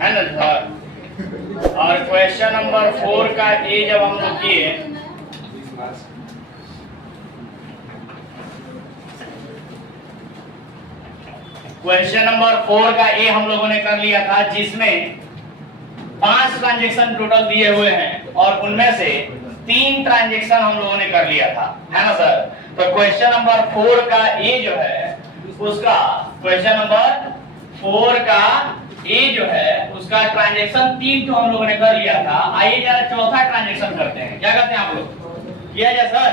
है ना सर। और क्वेश्चन नंबर 4 का ए जब हम लोग किए, क्वेश्चन नंबर 4 का ए हम लोगों ने कर लिया था, जिसमें 5 ट्रांजैक्शन टोटल दिए हुए हैं और उनमें से 3 ट्रांजैक्शन हम लोगों ने कर लिया था, है ना सर। तो क्वेश्चन नंबर 4 का ए जो है उसका, क्वेश्चन नंबर 4 का ए जो है उसका ट्रांजैक्शन 3 तो हम लोगों ने कर लिया था। आइए जरा चौथा ट्रांजैक्शन करते हैं। क्या करते हैं आप लोग? किया जाए सर?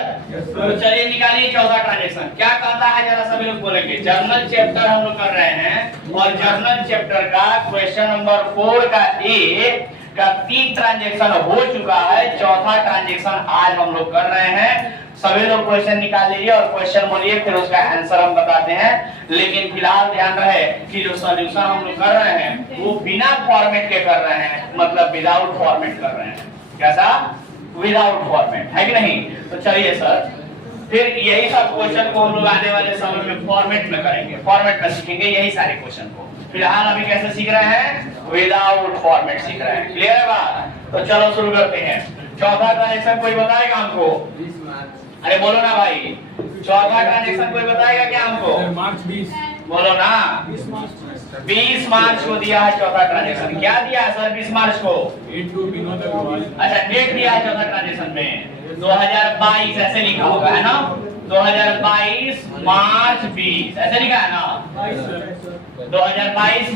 तो चलिए निकालिए चौथा ट्रांजैक्शन। क्या कहता है जरा सभी लोग बोलेंगे। जर्नल चैप्टर हम लोग कर रहे हैं और जर्नल चैप्टर का क्वेश्चन नंबर 4 का ए का 3 ट्रांजैक्शन हो चुका है, चौथा ट्रांजैक्शन आज हम लोग कर रहे हैं। सभी लोग क्वेश्चन निकाल लीजिए और क्वेश्चन बोलिए, फिर उसका आंसर हम बताते हैं। लेकिन फिलहाल ध्यान रहे कि जो सॉल्यूशन हम लोग कर रहे हैं वो बिना फॉर्मेट के कर रहे हैं, मतलब विदाउट फॉर्मेट कर रहे हैं। कैसा? विदाउट फॉर्मेट, है कि नहीं? तो चलिए सर, फिर यही सब क्वेश्चन को हम लोग आने वाले समय में फॉर्मेट में करेंगे, फॉर्मेट में सीखेंगे यही सारे क्वेश्चन को। फिलहाल अभी कैसे सीख रहे हैं? विदाउट फॉर्मेट सीख रहे हैं। क्लियर है बात? तो चलो शुरू करते हैं। चौथा ट्रांजैक्शन कोई बताएगा हमको? अरे बोलो ना भाई, चौथा ट्रांजैक्शन कोई बताएगा क्या हमको? मार्च 20 बोलो ना। 20 मार्च को दिया है चौथा ट्रांजैक्शन। क्या दिया है सर 20 मार्च को? विनोद अग्रवाल। अच्छा, डेट दिया है चौथा ट्रांजैक्शन में 2022 ऐसे लिखा होगा, है ना? 2022 मार्च 20 ऐसे लिखा है ना? 2022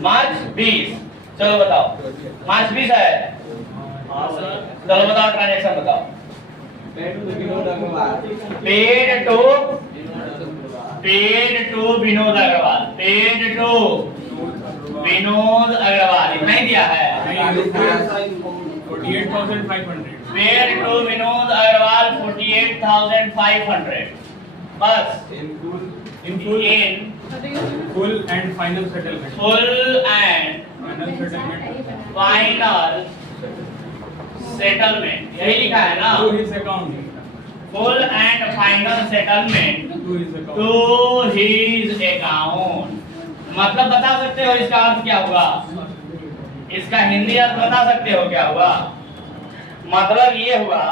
मार्च 20। चलो बताओ, मार्च 20 है? चलो बताओ ट्रांजैक्शन बताओ। Paid to Vinod Agarwal, paid to Vinod Agarwal, इतना ही दिया है। 48,500। पेड टू विनोद अग्रवाल 48,500 बस। In full and final settlement. Full and final settlement, यही लिखा है ना? To his account. Full and final settlement to his account. मतलब बता सकते हो इसका अर्थ क्या हुआ? इसका हिंदी अर्थ बता सकते हो क्या हुआ? मतलब ये हुआ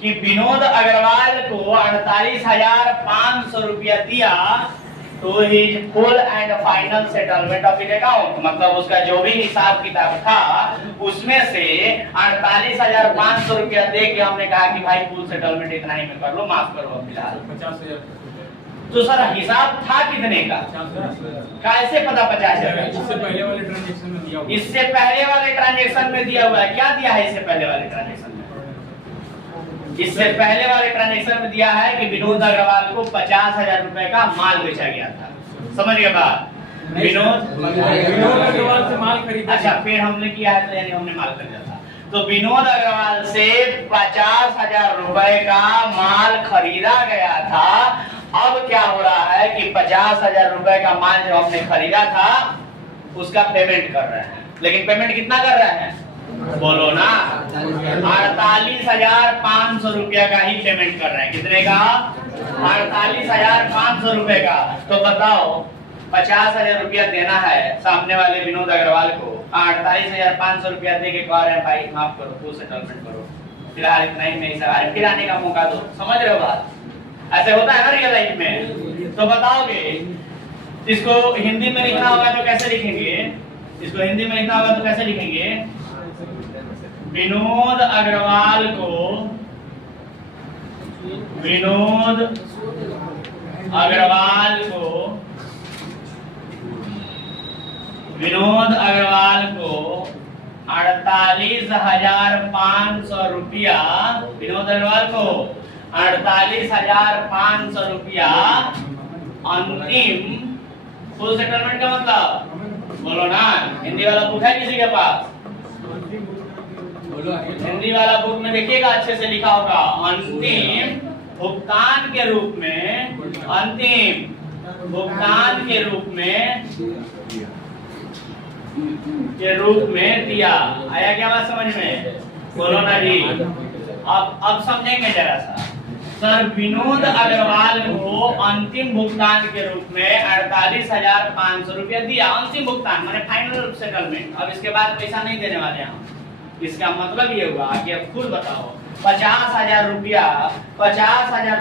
कि विनोद अग्रवाल को 48,500 रुपया दिया तो his full and final settlement of his account, मतलब उसका जो भी हिसाब किताब था उसमें से 48,500 रुपया दे के हमने कहा कि भाई फुल सेटलमेंट इतना ही में कर लो, माफ करो फिलहाल। 50,000। तो सर हिसाब था कितने का? कैसे पता 50,000? इससे पहले वाले ट्रांजैक्शन में दिया हुआ। इससे पहले वाले ट्रांजैक्शन में दिया हुआ है। क्या दिया है इससे पहले वाले ट्रांजैक्शन में? इससे पहले वाले ट्रांजैक्शन में दिया है कि विनोद अग्रवाल को 50,000 रुपए का माल बेचा गया था। समझ गए बात? विनोद अग्रवाल से माल खरीदा। अच्छा, फिर हमने किया है तो यानी हमने माल खरीदा था। तो विनोद अग्रवाल से 50,000 रुपए का माल खरीदा गया था। अब क्या हो रहा है कि 50,000 रुपए का माल जो हमने खरीदा था उसका पेमेंट कर रहे हैं। लेकिन पेमेंट कितना कर रहे हैं? बोलो ना। 48,500 रुपया का ही पेमेंट कर रहे हैं। कितने का? 48,500 रुपए का। तो बताओ 50,000 रुपया देना है सामने वाले विनोद अग्रवाल को, 48,500 रुपया दे के कह रहे हैं भाई माफ करो, फुल सेटलमेंट करो, फिलहाल इतना ही नहीं सर, फिर आने का मौका दो। समझ रहे हो बात? ऐसे होता है ना रियल लाइफ में। तो बताओगे इसको हिंदी में लिखना होगा तो कैसे लिखेंगे? इसको हिंदी में लिखना होगा तो कैसे लिखेंगे? विनोद अग्रवाल को, विनोद अग्रवाल को, विनोद अग्रवाल को 48,500 रुपया, विनोद अग्रवाल को 48,500 रुपया अंतिम फुल सेटलमेंट का मतलब बोलो ना। हिंदी वाला बुक है किसी के पास? हिंदी वाला बुक में देखिएगा अच्छे से लिखा होगा अंतिम भुगतान के रूप में, अंतिम भुगतान के रूप में दिया। आया क्या बात समझ में? बोलो ना जी। अब समझेंगे जरा सा। सर विनोद अग्रवाल को अंतिम भुगतान के रूप में 48,500 रुपया दिया। अंतिम भुगतान माने फाइनल सेटलमेंट। अब इसके बाद पैसा नहीं देने वाले हम। इसका मतलब ये हुआ कि अब खुद बताओ 50,000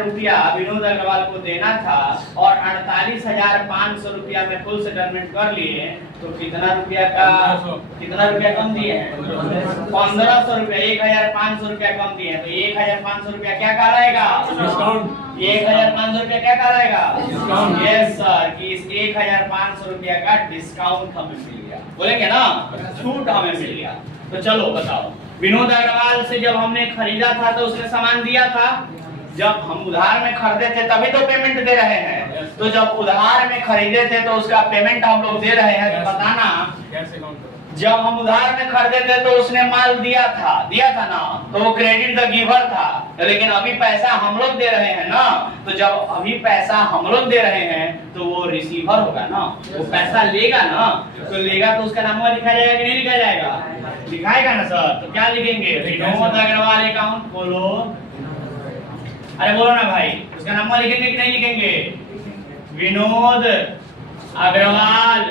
रुपया विनोद अग्रवाल को देना था और 48,500 रुपया में फुल सेटलमेंट कर लिए, तो कितना रुपया कम दिए हैं? 1500 रुपया, 1,500 रुपया कम दिए हैं। तो 1,500 रुपया क्या कहलाएगा? डिस्काउंट। 1,500 रुपया क्या कहलाएगा? डिस्काउंट। यस सर, कि इस 1,500 रुपया का डिस्काउंट हमें मिल गया। बोलेंगे ना, छूट हमें मिल गया। तो चलो बताओ, विनोद अग्रवाल से जब हमने खरीदा था तो उसने सामान दिया था। जब हम उधार में खरीदे थे तभी तो पेमेंट दे रहे हैं। तो जब उधार में खरीदे थे तो उसका पेमेंट हम लोग दे रहे हैं। तो बताना, कैसे काउंट करो? जब हम उधार में खरीदे थे तो उसने माल दिया था ना, तो वो क्रेडिट द गिवर था। लेकिन अभी पैसा हम लोग दे रहे हैं ना, तो जब अभी पैसा हम लोग दे रहे हैं तो वो रिसीवर होगा ना, वो पैसा लेगा ना। तो लेगा तो उसका नाम लिखा जाएगा कि नहीं लिखा जाएगा? लिखाएगा ना सर। तो क्या लिखेंगे? विनोद अग्रवाल अकाउंट बोलो, अरे बोलो ना भाई, उसका नाम लिखेंगे कि नहीं लिखेंगे? विनोद अग्रवाल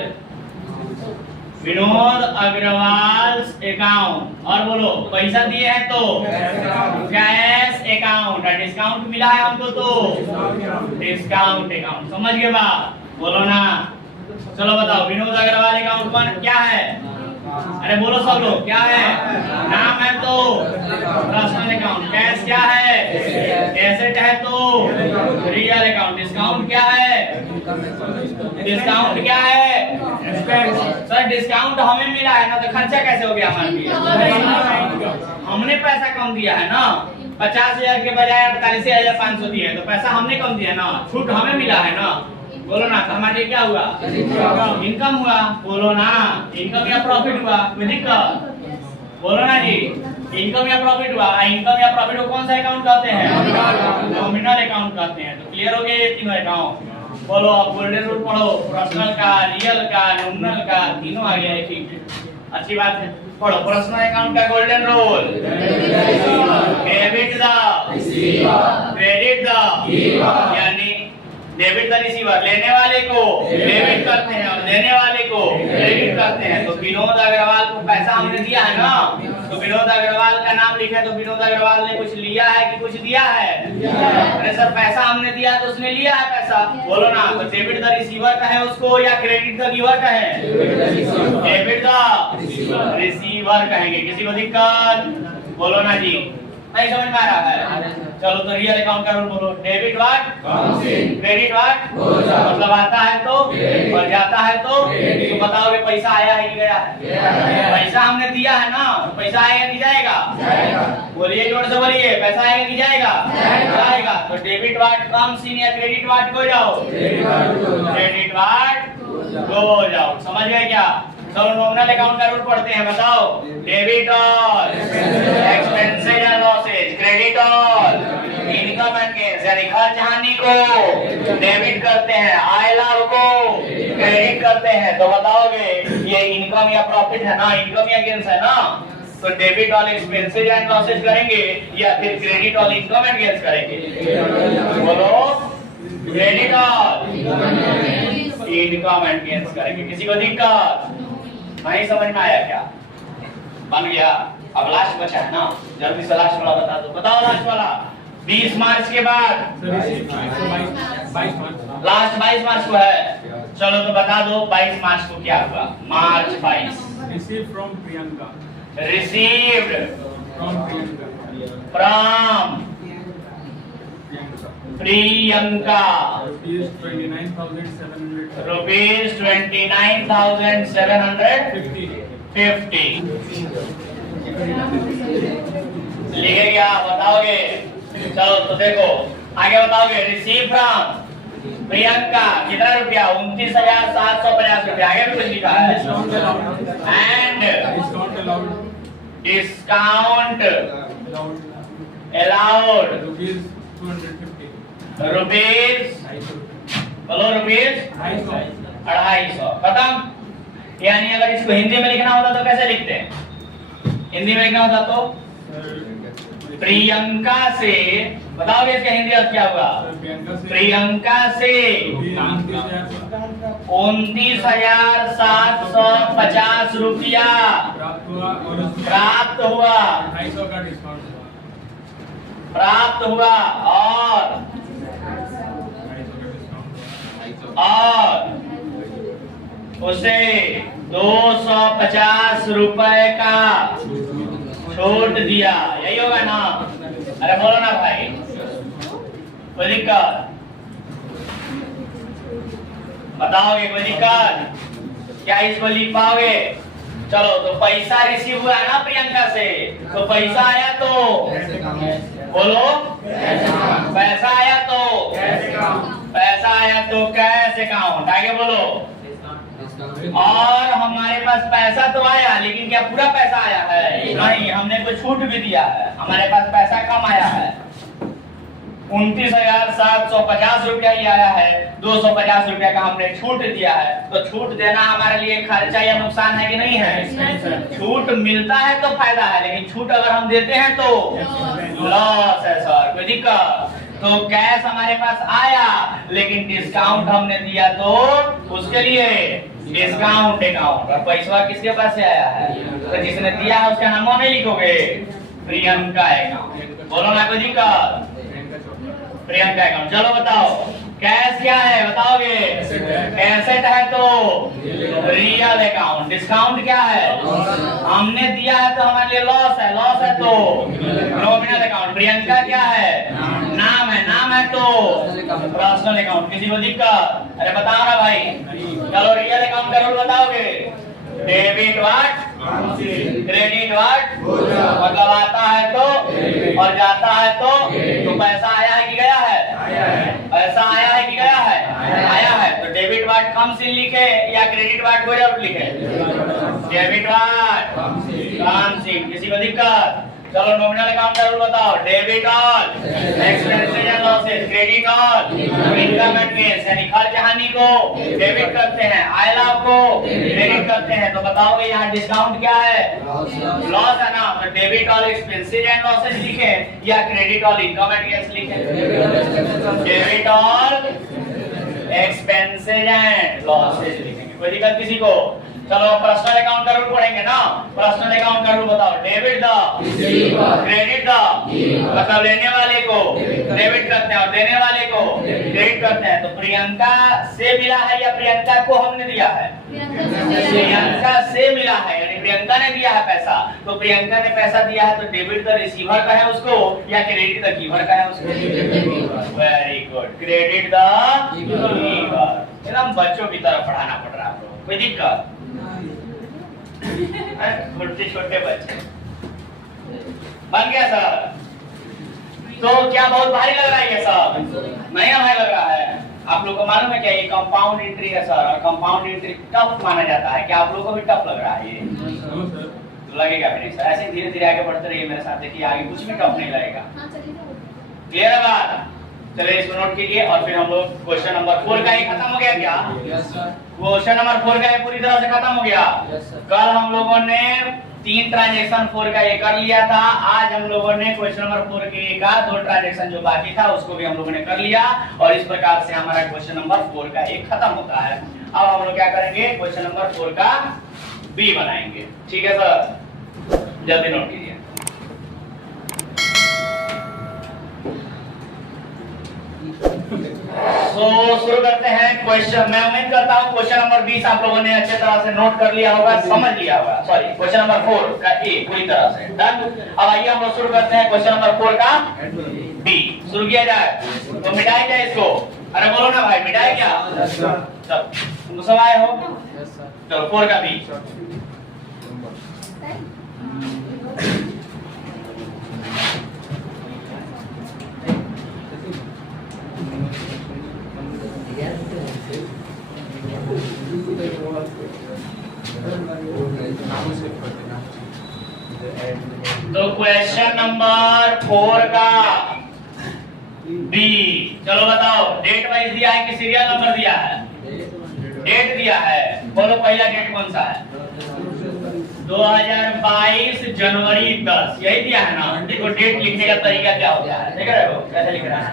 अकाउंट। और बोलो पैसा दिए हैं तो कैश अकाउंट। डिस्काउंट मिला है हमको तो डिस्काउंट अकाउंट। समझ गए बात? बोलो ना। चलो बताओ, विनोद अग्रवाल अकाउंट कौन क्या है? अरे बोलो सब लोग, क्या है? नाम है तो पर्सनल अकाउंट। कैश क्या है? एसेट है तो रियल अकाउंट। डिस्काउंट क्या है? डिस्काउंट क्या है? सर डिस्काउंट हमें मिला है ना, तो खर्चा कैसे हो गया हमारे लिए? हमने पैसा कम दिया है ना, 50,000 के बजाय 48,500 दिए हैं, तो पैसा हमने कम दिया ना, छूट हमें मिला है ना। बोलो ना, तो हमारे लिए क्या हुआ? इनकम हुआ। बोलो ना, इनकम या प्रॉफिट हुआ? कोई दिक्कत? बोलो ना जी, इनकम या प्रॉफिट हुआ? इनकम या प्रॉफिट को कौन सा अकाउंट कहते हैं? नॉमिनल अकाउंट कहते हैं। तो क्लियर हो गया ये तीनों अकाउंट। बोलो अब गोल्डन रूल पढ़ो, पर्सनल का, रियल का, नॉमिनल का, तीनों आ गया है। ठीक है, अच्छी बात है। पढ़ो पर्सनल अकाउंट का golden rule. Debit the credit the, यानी डेबिट द रिसीवर, लेने वाले को डेबिट करते हैं और देने वाले को क्रेडिट करते हैं। तो विनोद अग्रवाल को पैसा हमने दिया है ना, तो विनोद अग्रवाल का नाम लिखे तो विनोद अग्रवाल ने कुछ लिया है कि कुछ दिया है? अरे सर पैसा हमने दिया तो उसने लिया है पैसा। बोलो ना, तो डेबिट द रिसीवर कहें उसको या क्रेडिट द गिवर कहें? डेबिट द रिसीवर कहेंगे। किसी को दिक्कत? बोलो ना जी, नहीं समझ में आ रहा है? चलो तो रियल अकाउंट का रूल बोलो। Debit what? Credit what? मतलब आता है तो और जाता है तो बताओगे पैसा आया है कि गया है? पैसा हमने दिया है ना, पैसा आएगा कि जाएगा? बोलिए जोर से बोलिए, पैसा आएगा कि जाएगा? जाएगा। तो डेबिट व्हाट कम्स इन या क्रेडिट व्हाट गो जाओ? क्रेडिट व्हाट गो जाओ। समझ गए क्या? चलो नॉमिनल अकाउंट का रूल पढ़ते हैं। बताओ, debit all expenses and losses, credit all income and gains, यानी खर्च हानि को डेबिट करते हैं, आय लाभ को क्रेडिट करते हैं। तो बताओगे ये इनकम या प्रॉफिट है ना, इनकम या गेन्स है ना, तो debit all expenses and losses करेंगे या फिर credit all income and gains करेंगे? बोलो, credit all income and gains करेंगे। किसी को दिक्कत? नहीं समझ में आया क्या? बन गया। अब लास्ट बचा है ना, जल्दी से लास्ट वाला बता दो। बताओ लास्ट वाला। 20 मार्च के बाद लास्ट 22 मार्च को है। चलो तो बता दो 22 मार्च को क्या हुआ? मार्च 22 receive from Priyanka, received from Priyanka, from Priyanka rupees 29,750, rupees 29,750। लिखे क्या? बताओगे? चलो तो देखो आगे बताओगे। रिसीव फ्रॉम प्रियंका कितना रुपया? 29,750 रुपया। आगे भी कुछ लिखा है। And discount allowed rupees 250, rupees, बोलो रुपीज 250। खत्म। यानी अगर इसको हिंदी में लिखना होता तो कैसे लिखते हैं? हिंदी में लिखना होता तो प्रियंका से बताओगे इसका हिंदी अर्थ क्या होगा? प्रियंका से प्रियंका से 29,750 रुपया प्राप्त हुआ और प्राप्त हुआ 250 का डिस्काउंट हुआ। प्राप्त हुआ और 250 उसे 250 रुपए का छूट दिया। यही होगा ना? अरे बोलो ना भाई, कोई दिक्कत? बताओगे कोई दिक्कत? क्या इसको लिख पाओगे? चलो, तो पैसा रिसीव हुआ है ना प्रियंका से, तो पैसा आया तो बोलो, पैसा आया तो कैश अकाउंट, आगे बोलो। और हमारे पास पैसा तो आया, लेकिन क्या पूरा पैसा आया है? नहीं, हमने कुछ छूट भी दिया है, हमारे पास पैसा कम आया है। 29,750 रुपया ही आया है, 250 रुपया का हमने छूट दिया है। तो छूट देना हमारे लिए खर्चा या नुकसान है कि नहीं है? छूट मिलता है तो फायदा है, लेकिन छूट अगर हम देते हैं तो लॉस है सर। कोई दिक्कत? तो कैश हमारे पास आया, लेकिन डिस्काउंट हमने दिया तो उसके लिए डिस्काउंट अकाउंट। और पैसा किसके पास से आया है? तो जिसने दिया है उसका नाम नहीं लिखोगे, प्रियंका अकाउंट। बोलो ना, कोई दिक्कत? प्रियंका अकाउंट। चलो बताओ, कैश क्या है बताओगे? एसेट है तो रियल अकाउंट। डिस्काउंट क्या है? हमने दिया है तो हमारे लिए लॉस है, लॉस है तो नॉमिनल अकाउंट। प्रियंका क्या है? नाम है, नाम है तो पर्सनल अकाउंट। किसी को दिक्कत? अरे बताओ ना भाई। चलो, रियल अकाउंट का रूल बताओगे? डेबिट व्हाट, क्रेडिट व्हाट, मतलब आता है तो और जाता है तो पैसा आया है कि गया है? पैसा आया है कि गया है? आया है। तो डेबिट व्हाट कम से लिखे या क्रेडिट व्हाट को जरूर लिखे? डेबिट व्हाट कम से। किसी को दिक्कत? चलो, नॉमिनल अकाउंट का रूल बताओ। Debit all expenses and losses, credit all income and gains, यानी खर्च हानि को डेबिट करते हैं, आय लाभ को क्रेडिट करते हैं। तो बताओगे यहाँ डिस्काउंट क्या है? लॉस है ना? तो debit all expenses and losses लिखे या credit all income and gains लिखे? Debit all expenses and losses लिखेंगे। कोई दिक्कत किसी को? चलो, पर्सनल अकाउंट का रूल पढ़ेंगे ना? पर्सनल अकाउंट का रूल बताओ। डेबिट द, क्रेडिट द, मतलब लेने वाले को डेबिट करते हैं और देने वाले को क्रेडिट करते हैं। तो प्रियंका से मिला है या प्रियंका को हमने दिया है? प्रियंका से मिला है, यानी प्रियंका ने दिया है पैसा। तो प्रियंका ने पैसा दिया है तो डेबिट द रिसीवर का है उसको या क्रेडिट द गिवर का है उसको? Very good, credit the giver. एकदम बच्चों की तरह पढ़ाना पड़ रहा है आपको। कोई दिक्कत? छोटे छोटे बच्चे बन गया सर। तो क्या बहुत भारी लग रहा है ये सब? नहीं भाई लग रहा है। आप लोगों को मालूम है क्या ये कंपाउंड एंट्री है सर? और कंपाउंड एंट्री टफ माना जाता है। क्या आप लोगों को भी टफ लग रहा है ये? लगेगा भी नहीं सर। ऐसे धीरे धीरे आगे बढ़ते रहिए मेरे साथ, देखिए आगे कुछ भी टफ नहीं लगेगा। क्लियर है बात? चलिए इसको नोट कीजिए और फिर हम लोग क्वेश्चन नंबर 4 का ये खत्म हो गया क्या? क्वेश्चन नंबर 4 का ये पूरी तरह से खत्म हो गया। कल हम लोगों ने 3 ट्रांजैक्शन 4 का ये कर लिया था। आज हम लोगों ने क्वेश्चन नंबर 4 के का 2 ट्रांजैक्शन जो बाकी था उसको भी हम लोगों ने कर लिया और इस प्रकार से हमारा क्वेश्चन नंबर 4 का एक खत्म होता है। अब हम लोग क्या करेंगे? क्वेश्चन नंबर 4 का बी बनाएंगे। ठीक है सर, जल्दी नोट कीजिए। तो शुरू करते हैं क्वेश्चन। मैं उम्मीद करता हूं क्वेश्चन नंबर 20 आप लोगों ने अच्छे तरह से नोट कर लिया होगा, समझ लिया होगा। सॉरी, क्वेश्चन नंबर 4 का ए पूरी तरह से डन। अब आइए हम लोग शुरू करते हैं क्वेश्चन नंबर 4 का बी। शुरू किया जाए तो मिटाई जाए इसको। अरे बोलो ना भाई, मिटाए क्या? सब तुम सब आए हो? चलो 4 का बी। तो क्वेश्चन नंबर 4 का बी, चलो बताओ डेट वाइज दिया है कि सीरियल नंबर दिया है? डेट दिया है। बोलो पहला डेट कौन सा है? 2022 जनवरी 10, यही दिया है ना। देखो डेट लिखने का तरीका क्या होता है, देख रहे हो कैसे लिख रहा है।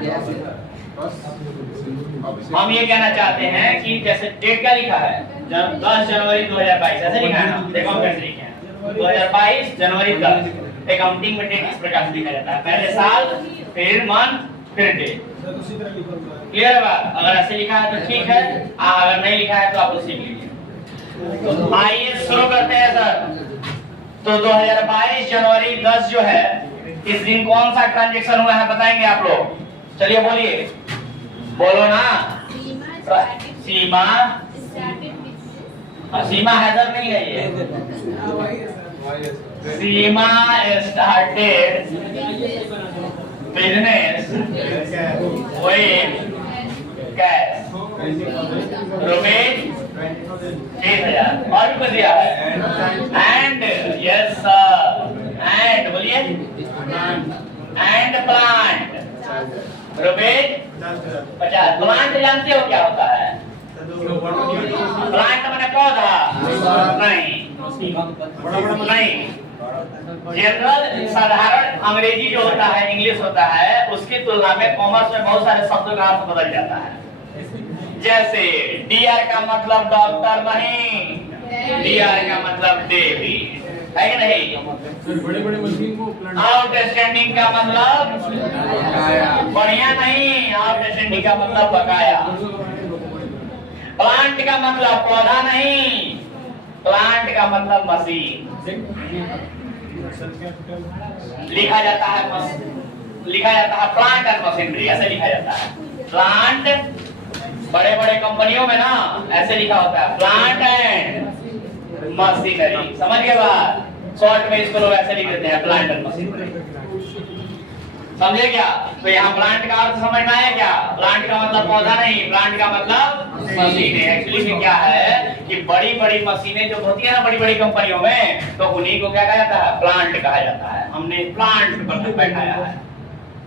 हम ये कहना चाहते हैं कि जैसे डेट क्या लिखा है, 10 जनवरी 2022 ऐसे लिखा है ना। देखो हम कैसे लिखे हैं, 2022 जनवरी 10। अकाउंटिंग में डेट इस प्रकार से लिखा जाता है, पहले साल फिर मंथ फिर डेट। क्लियर है बात। अगर ऐसे लिखा है तो ठीक है, अगर नहीं लिखा है तो आप सीख लीजिए। तो आइए शुरू करते हैं सर। तो 2022 जनवरी 10 जो है, इस दिन कौन सा ट्रांजैक्शन हुआ है बताएंगे आप लोग। चलिए बोलिए, बोलो ना। सीमा सीमा हैदर नहीं है ये। Seema started business with cash rupees 30,000 और भी कुछ दिया है। एंड यस सर, एंड बोलिए, एंड प्लांट रुपीज 50। प्लांट जानते हो क्या होता है? प्लांट मैंने पौधा नहीं, जनरल साधारण अंग्रेजी जो होता है, इंग्लिश होता है, उसकी तुलना में कॉमर्स में बहुत सारे शब्दों का अर्थ बदल जाता है। जैसे डीआर का मतलब डॉक्टर नहीं, डीआर का मतलब डेविड है कि नहीं। बड़े-बड़े मशीन को आउटस्टैंडिंग का मतलब बढ़िया नहीं, आउटस्टैंडिंग का मतलब बकाया। प्लांट का मतलब पौधा नहीं, प्लांट का मतलब मशीन। लिखा जाता है प्लांट एंड मशीनरी, ऐसे लिखा जाता है। प्लांट बड़े बड़े कंपनियों में ना ऐसे लिखा होता है, प्लांट एंड मशीनरी। समझ गए बात? शॉर्ट में इसको लोग ऐसे लिख देते हैं, प्लांट एंड मशीनरी। समझे क्या? तो यहाँ प्लांट का अर्थ समझना है क्या? प्लांट का मतलब पौधा नहीं, प्लांट का मतलब मशीनें। एक्चुअली में क्या है कि बड़ी बड़ी मशीनें जो होती है ना बड़ी बड़ी कंपनियों में, तो उन्हीं को क्या कहा जाता है? प्लांट कहा जाता है। हमने प्लांट पर बैठाया है।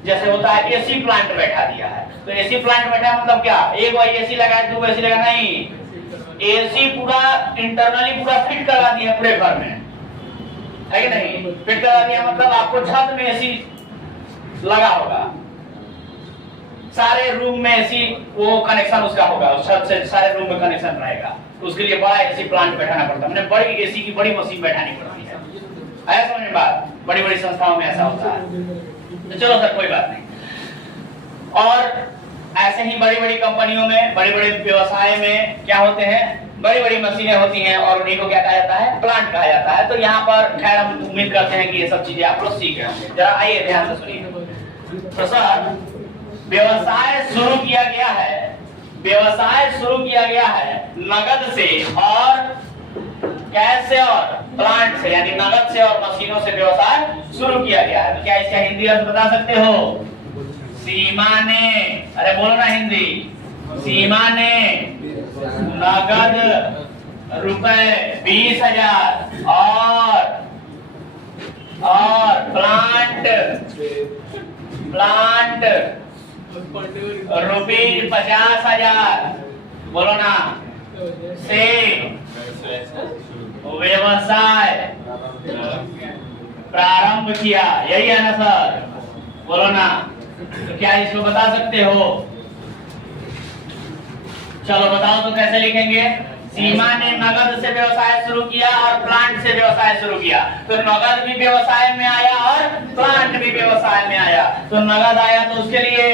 जैसे होता है एसी प्लांट बैठा दिया है, तो एसी प्लांट बैठा मतलब क्या? एक बार एसी लगाया, दो एसी लगा नहीं, एसी पूरा इंटरनली पूरा फिट करा दिया पूरे घर में, है कि नहीं? फिट करा दिया मतलब आपको छत में एसी लगा होगा, सारे रूम में एसी वो कनेक्शन उसका होगा, उस छत से सारे रूम में कनेक्शन रहेगा। उसके लिए बड़ा एसी प्लांट बैठाना पड़ता है, मैंने बड़ी एसी की बड़ी मशीन बैठानी पड़ती है। आया समझ में बात? बड़ी बड़ी संस्थाओं में ऐसा होता है। तो चलो सर कोई बात नहीं। और ऐसे ही बड़ी बड़ी कंपनियों में, बड़े बड़े व्यवसाय में क्या होते हैं? बड़ी बड़ी मशीनें होती हैं और उन्हीं को क्या कहा जाता है? प्लांट कहा जाता है। तो यहाँ पर खैर हम उम्मीद करते हैं कि ये सब चीजें आप लोग सीख रहे होंगे। जरा आइए ध्यान से सुनिए। तो सर व्यवसाय शुरू किया गया है, व्यवसाय शुरू किया गया है नगद से और कैश से और प्लांट से, यानी नगद से और मशीनों से व्यवसाय शुरू किया गया है। तो क्या इसका हिंदी अर्थ बता सकते हो? सीमा ने, अरे बोलो ना हिंदी, सीमा ने नगद रुपए 20,000 और प्लांट रुपीज 50,000 बोलो ना से व्यवसाय प्रारंभ किया। यही है ना सर? बोलो ना। तो क्या इसको बता सकते हो? चलो बताओ तो कैसे लिखेंगे? सीमा ने नगद से व्यवसाय शुरू किया और प्लांट से व्यवसाय शुरू किया। तो नगद भी व्यवसाय में आया और प्लांट भी व्यवसाय में आया। तो नगद आया तो उसके लिए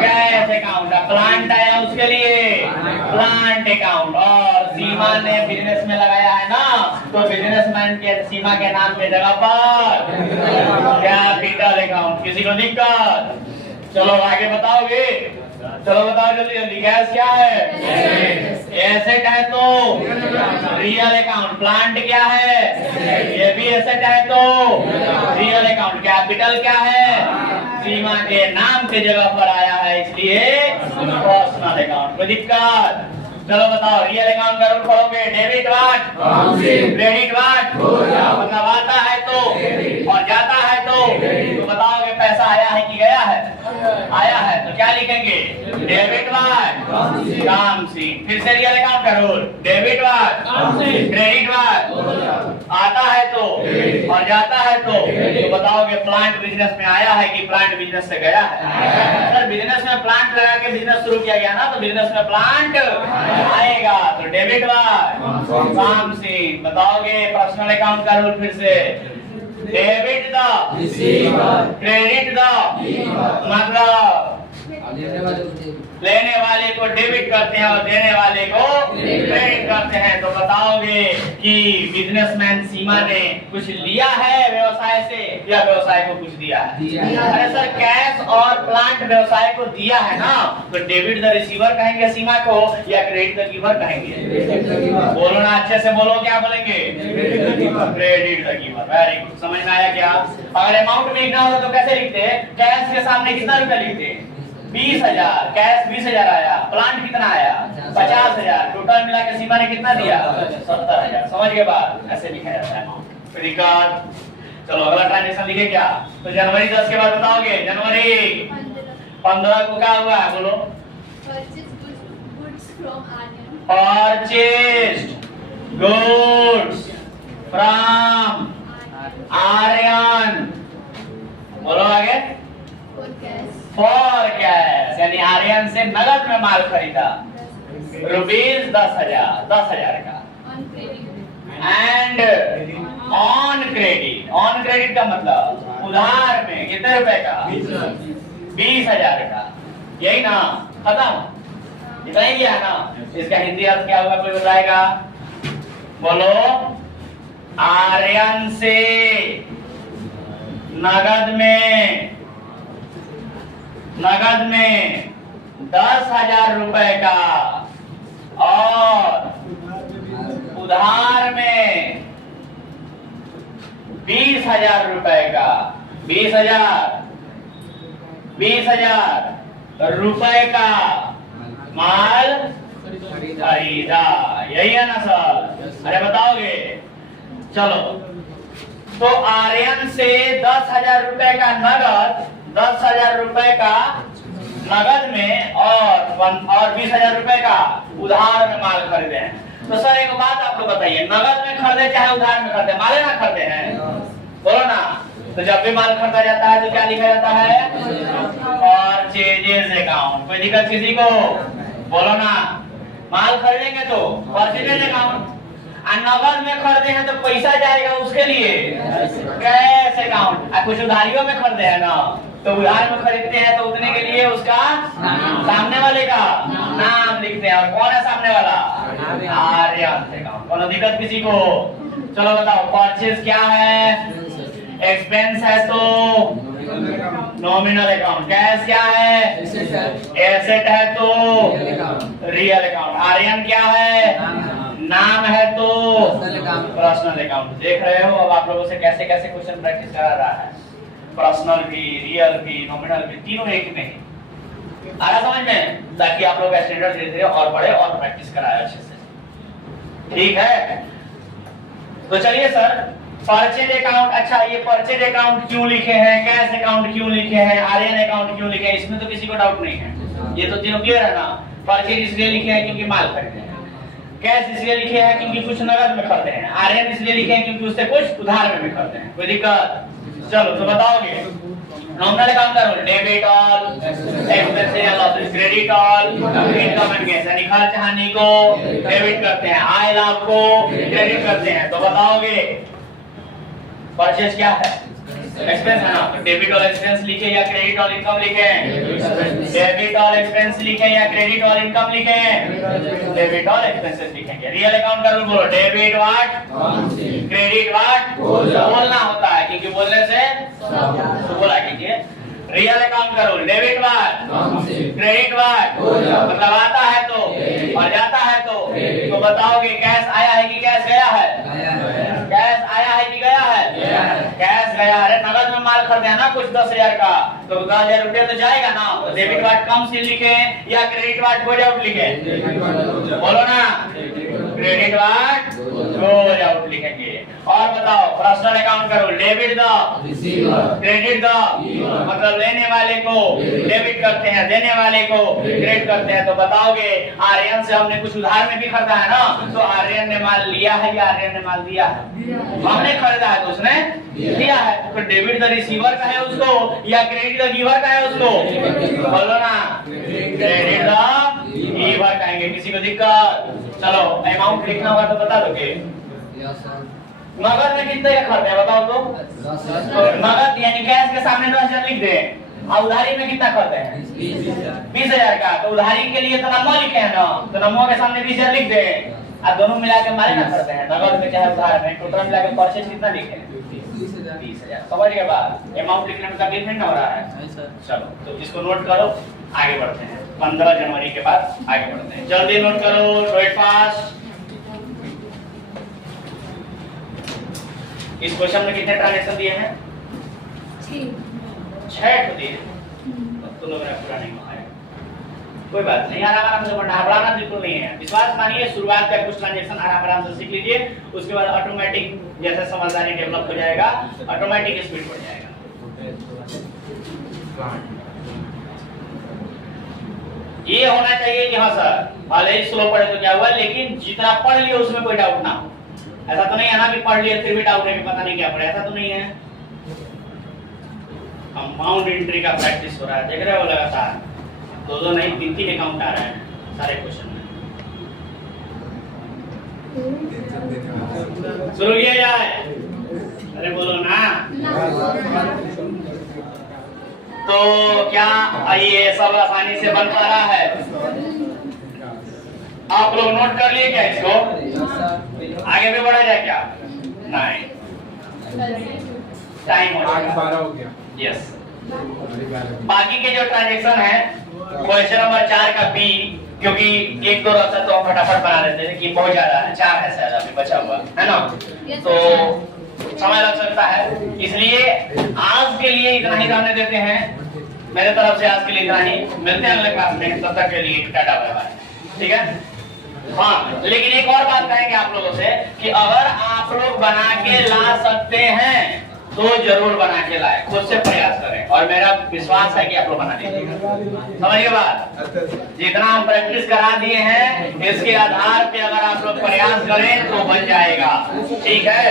कैश अकाउंट, प्लांट आया उसके लिए प्लांट अकाउंट। और सीमा ने बिजनेस में लगाया है ना, तो बिजनेसमैन के सीमा के नाम पे जगह पर कैपिटल अकाउंट। किसी को दिक्कत? चलो आगे बताओगे? चलो बताओ जल्दी जल्दी। कैश क्या है? एसेट है तो रियल अकाउंट। प्लांट क्या है? ये भी एसेट है तो रियल अकाउंट। कैपिटल क्या है? सीमा के नाम के जगह पर आया है, इसलिए पर्सनल अकाउंट। कोई दिक्कत? चलो बताओ रियल अकाउंट का रूल पढ़ोगे? डेबिट वाट, क्रेडिट वाट, मतलब आता है तो और जाता है तो बताओगे पैसा आया है कि गया है? आया है तो क्या लिखेंगे? Debit what comes in. फिर से रियल अकाउंट का rule, debit what credit what. आता और जाता है तो बताओगे प्लांट बिजनेस में आया है कि प्लांट बिजनेस से गया है? सर बिजनेस में प्लांट लगा के बिजनेस शुरू किया गया ना, तो बिजनेस में प्लांट आएगा, तो डेबिट बाय काम से। बताओगे पर्सनल अकाउंट का रूल फिर से, डेबिट द क्रेडिट द, मतलब लेने वाले को डेबिट करते हैं और देने वाले को क्रेडिट करते हैं। तो बताओगे कि बिजनेसमैन सीमा ने कुछ लिया है व्यवसाय से या व्यवसाय को कुछ दिया है? अरे सर कैश और प्लांट व्यवसाय को दिया है ना, तो डेबिट द रिसीवर कहेंगे सीमा को या क्रेडिट द गिवर कहेंगे? बोलो ना, अच्छे से बोलो, क्या बोलेंगे? Credit the giver. Very good, समझ में आया क्या? अगर अमाउंट में लिखना होता तो कैसे लिखते? कैश के सामने कितना रुपया लिखते? 20,000, कैश 20,000 आया, प्लांट कितना आया? 50,000, टोटल मिला के सीमा ने कितना दिया? 70,000। समझ के बाद ऐसे लिखा जाता है अमाउंट। रिकॉर्ड। चलो अगला ट्रांजेक्शन लिखे क्या? तो जनवरी 10 के बाद बताओगे, जनवरी 15 को क्या हुआ है बोलो? Purchased goods from Aryan. बोलो आगे। फॉर कैश, यानी आर्यन से नगद में माल खरीदा रुपीज 10,000 का। And on credit, on credit का मतलब उधार में कितने रुपए का? 20,000 का। यही ना, खत्म, इतना ही है ना। इसका हिंदी अर्थ क्या होगा, कोई बताएगा? बोलो। आर्यन से नगद में 10,000 रुपए का और उधार में 20,000 रुपए का। 20,000 रुपए का माल खरीदा। यही है ना सर? अरे बताओगे? चलो, तो आर्यन से 10,000 रुपए का नगद, 10,000 रुपए का नगद में और 20,000 रुपए का उधार में माल खरीदे हैं। तो सर एक बात आप लोग बताइए, नगद में खरीदे चाहे उधार में खरीदे, माले ना खरीदे हैं? बोलो ना। तो जब भी माल खरीदा जाता है तो क्या लिखा जाता है? Purchases account. कोई दिक्कत किसी को? बोलो ना। माल खरीदेंगे तो परचेजेज अकाउंट, नगद में खरीदे हैं तो पैसा जाएगा उसके लिए कैश अकाउंट। कुछ उधारियों में खरीदे हैं ना, तो उधार में खरीदते हैं तो उतने के लिए उसका सामने वाले का नाम लिखते हैं। और कौन है सामने वाला? आर्यन अकाउंट। कोनो दिक्कत किसी को? चलो बताओ, परचेज क्या है? एक्सपेंस है तो नॉमिनल अकाउंट। कैश क्या है? एसेट है तो रियल अकाउंट। आर्यन क्या है? नाम है तो पर्सनल अकाउंट। देख रहे हो अब आप लोगों से कैसे कैसे क्वेश्चन प्रैक्टिस करा रहा है। पर्सनल भी, रियल भी, नॉमिनल भी, तीनों एक में ही आ रहा समझ में, ताकि आप लोग का स्टैंडर्ड धीरे धीरे और बढ़े और प्रैक्टिस कराए अच्छे से। ठीक है, तो चलिए सर, परचेज अकाउंट। अच्छा, ये परचेज अकाउंट क्यों लिखे हैं, कैश अकाउंट क्यों लिखे हैं, आर्यन अकाउंट क्यों लिखे हैं, इसमें तो किसी को डाउट नहीं है। ये तो तीनों क्लियर है ना। परचेज इसलिए लिखे हैं क्योंकि माल खरीदे हैं, कैश इसलिए लिखे हैं क्योंकि कुछ नगद में खरीदे हैं, आर्यन इसलिए लिखे हैं क्योंकि उससे कुछ उधार में भी खरीदे हैं। कोई दिक्कत? चलो तो बताओगे, नॉमिनल अकाउंट का rule, debit all expenses and losses, credit all income and gains, यानी खर्च हानि को डेबिट करते हैं, आय लाभ को क्रेडिट करते हैं। तो बताओगे परचेज क्या है? एक्सपेंस है ना, तो डेबिट और एक्सपेंस लिखे या क्रेडिट और इनकम लिखे? डेबिट और एक्सपेंस लिखे या क्रेडिट और इनकम लिखे? डेबिट और एक्सपेंसेस लिखेंगे। रियल अकाउंट का रूल बोलो, डेबिट व्हाट, क्रेडिट व्हाट। बोलना होता है क्योंकि बोलने से तो बोला कीजिए। रियल अकाउंट का rule, debit what, credit what, मतलब आता है तो और जाता है तो बताओगे कैश आया है कि कैश गया है? कैश आया है कि गया है? कैश गया है। नगद में माल खरीदे हैं ना कुछ 10,000 का, तो 10,000 रुपया तो जाएगा ना। तो डेबिट वाट कम से लिखे या क्रेडिट वाट गोज आउट लिखे? बोलो ना, क्रेडिट वाट गोज आउट लिखेंगे। और बताओ, पर्सनल अकाउंट करो, डेबिट द क्रेडिट द, मतलब लेने वाले को डेबिट करते हैं, देने वाले को क्रेडिट करते हैं। तो बताओगे आर्यन से हमने कुछ उधार में भी खरीदा है ना, तो आर्यन ने माल लिया है या आर्यन ने माल दिया है? हमने खरीदा है तो उसने दिया है। तो डेबिट द रिसीवर का है उसको या क्रेडिट द गिवर का है उसको? बोलो ना, क्रेडिट द गिवर कहेंगे। किसी को दिक्कत? चलो अमाउंट लिखना होगा तो बता दोगे। नगद में कितने का खरीदे हैं बताओ तो? नगद यानी कैश के सामने 10,000 लिख दे, और उधारी में कितना खरीदे हैं? 20,000 का। तो उधारी के लिए तो नमो लिखे हैं ना, तो नमो के सामने 20,000 लिख दे, और दोनों मिला के मारे ना करते हैं, नगद में चाहे उधार में, टोटल मिला के परचेज कितना लिखे हैं? 20,000। समझ गए बात? अमाउंट लिखने में तकलीफ नहीं ना हो रहा है? चलो तो इसको नोट करो, आगे बढ़ते हैं। 15 जनवरी के बाद आगे बढ़ते हैं। जल्दी नोट करो, डू इट फास्ट। इस क्वेश्चन में कितने ट्रांजैक्शन दिए हैं? 6 दिए। तो लोग पूरा नहीं हुआ है, कोई बात नहीं, आराम से पढ़ना, घबराना बिल्कुल नहीं है। विश्वास मानिए, शुरुआत का कुछ ट्रांजैक्शन आराम से सीख लीजिए, उसके बाद ऑटोमेटिक जैसे समझदारी डेवलप हो जाएगा, ऑटोमेटिक स्पीड बढ़ जाएगा। ये होना चाहिए कि हाँ सर भले ही स्लो पढ़े तो क्या हुआ, लेकिन जितना पढ़ लिया उसमें कोई डाउट ना हो। ऐसा तो नहीं है ना कि पढ़ लिया फिर भी डाउट है कि पता नहीं क्या पढ़े, ऐसा तो नहीं है। कंपाउंड एंट्री का प्रैक्टिस हो रहा है, देख रहे हो लगातार, 2 नहीं 3 अकाउंट आ रहे हैं सारे क्वेश्चन में। शुरू किया जाए? अरे बोलो ना। तो क्या ये सब आसानी से बन पा रहा है? आप लोग नोट कर लिए क्या इसको? आगे भी बढ़ा जाए क्या? नहीं, टाइम हो गया। यस, बाकी के जो ट्रांजैक्शन है क्वेश्चन नंबर 4 का बी, क्योंकि 1 2 रहता तो हम फटाफट बना देते थे कि बहुत ज्यादा है, 4 है शायद अभी बचा हुआ है ना, तो समय लग सकता है। इसलिए आज के लिए इतना ही जानने देते हैं, मेरे तरफ से आज के लिए इतना ही। मिलते हैं अगले क्लास में, तब तक के लिए टाटा बाय बाय। ठीक है? हाँ, लेकिन एक और बात कहेंगे आप लोगों से कि अगर आप लोग बना के ला सकते हैं तो जरूर बना के लाए, खुद से प्रयास करें, और मेरा विश्वास है कि आप लोग बना लीजिएगा। समझिए बात? जितना हम प्रैक्टिस करा दिए हैं, इसके आधार पे अगर आप लोग प्रयास करें तो बन जाएगा। ठीक है?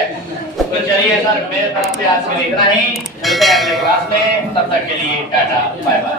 तो चलिए सर, मेरे तरफ से आज के लिए इतना ही। मिलते हैं अगले क्लास में, तब तक के लिए टाटा बाय बाय।